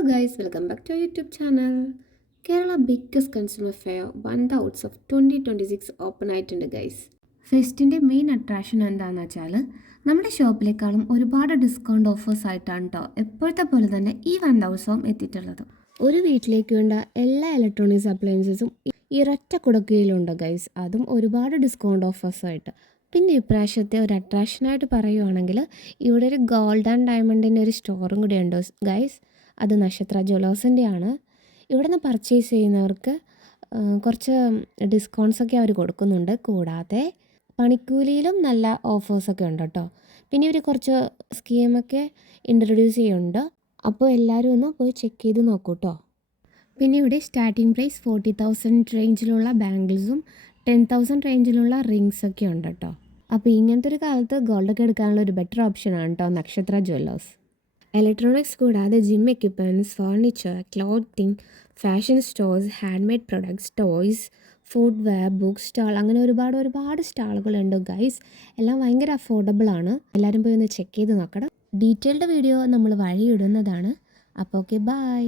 Hello guys welcome back to YouTube channel Kerala biggest consumer fair one outs of twenty twenty six open ആയിട്ടുണ്ട് guys ഫെസ്റ്റിന്റെ main attraction എന്താണെന്ന് വെച്ചാൽ നമ്മുടെ ഷോപ്പിലേക്കാളും ഒരുപാട് discount offers ആയിട്ടാണ് കേട്ടോ എപ്പോഴത്തെ പോലെ തന്നെ ഈ വൺ ദിവസവും എത്തിയിട്ടുള്ളത്. ഒരു വീട്ടിലേക്ക് വേണ്ട എല്ലാ ഇലക്ട്രോണിക്സ് അപ്ലയൻസസും ഈ ഒരൊറ്റ കുടക്കുകയിലുണ്ട് ഗൈസ് അതും ഒരുപാട് ഡിസ്കൗണ്ട് ഓഫേഴ്സായിട്ട് പിന്നെ ഇപ്രാവശ്യത്തെ ഒരു അട്രാക്ഷനായിട്ട് പറയുവാണെങ്കിൽ ഇവിടെ ഒരു ഗോൾഡ് ആൻഡ് ഡയമണ്ടിന്റെ ഒരു സ്റ്റോറും കൂടി ഉണ്ട് ഗൈസ് അത് നക്ഷത്ര ജ്വലേഴ്സിന്റെ ആണ് ഇവിടെ നിന്ന് പർച്ചേസ് ചെയ്യുന്നവർക്ക് കുറച്ച് ഡിസ്കൗണ്ട്സ് ഒക്കെ അവർ കൊടുക്കുന്നുണ്ട്. കൂടാതെ പണിക്കൂലിയിലും നല്ല ഓഫേഴ്സൊക്കെ ഉണ്ട് കേട്ടോ. പിന്നെ ഇവർ കുറച്ച് സ്കീമൊക്കെ ഇൻട്രൊഡ്യൂസ് ചെയ്യുന്നുണ്ട്. അപ്പോൾ എല്ലാവരും ഒന്ന് പോയി ചെക്ക് ചെയ്ത് നോക്കൂ കേട്ടോ പിന്നെ ഇവിടെ സ്റ്റാർട്ടിംഗ് പ്രൈസ് ഫോർട്ടി തൗസൻഡ് റേഞ്ചിലുള്ള ബാംഗിൾസും ടെൻ തൗസൻഡ് റേഞ്ചിലുള്ള റിങ്സ് ഒക്കെ ഉണ്ട് കേട്ടോ അപ്പോൾ ഇങ്ങനത്തെ ഒരു കാലത്ത് ഗോൾഡൊക്കെ എടുക്കാനുള്ള ഒരു ബെറ്റർ ഓപ്ഷനാണ് കേട്ടോ നക്ഷത്ര ജ്വല്ലേഴ്സ് ഇലക്ട്രോണിക്സ് കൂടാതെ gym equipments furniture clothing fashion stores hand made products toys footwear book stall അങ്ങനെ ഒരുപാട് ഒരുപാട് സ്റ്റാളുകളുണ്ട് ഗൈസ് എല്ലാം ഭയങ്കര അഫോർഡബിൾ ആണ്. എല്ലാവരും പോയി ഒന്ന് ചെക്ക് ചെയ്ത് നോക്കണം. ഡീറ്റെയിൽഡ് വീഡിയോ നമ്മൾ വഴിയിടുന്നതാണ്. അപ്പോൾ ഓക്കെ ബൈ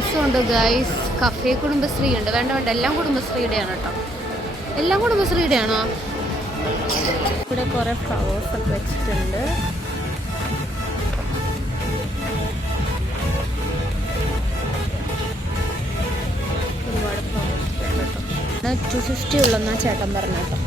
ടോയ്സും ഉണ്ട് ഗൈസ് കഫേ കുടുംബശ്രീ ഉണ്ട് വേണ്ട വേണ്ട. എല്ലാം കുടുംബശ്രീയുടെയാണ് കേട്ടോ. എല്ലാം കുടുംബശ്രീയുടെ ആണോ ഇവിടെ കുറെ ഫ്ലവേഴ്സ് ഒക്കെ വെച്ചിട്ടുണ്ട്. ഒരുപാട് ഫ്ലവേഴ്സ് ടു ഫിഫ്റ്റി ഉള്ളെന്നാ ചേട്ടൻ പറഞ്ഞ കേട്ടോ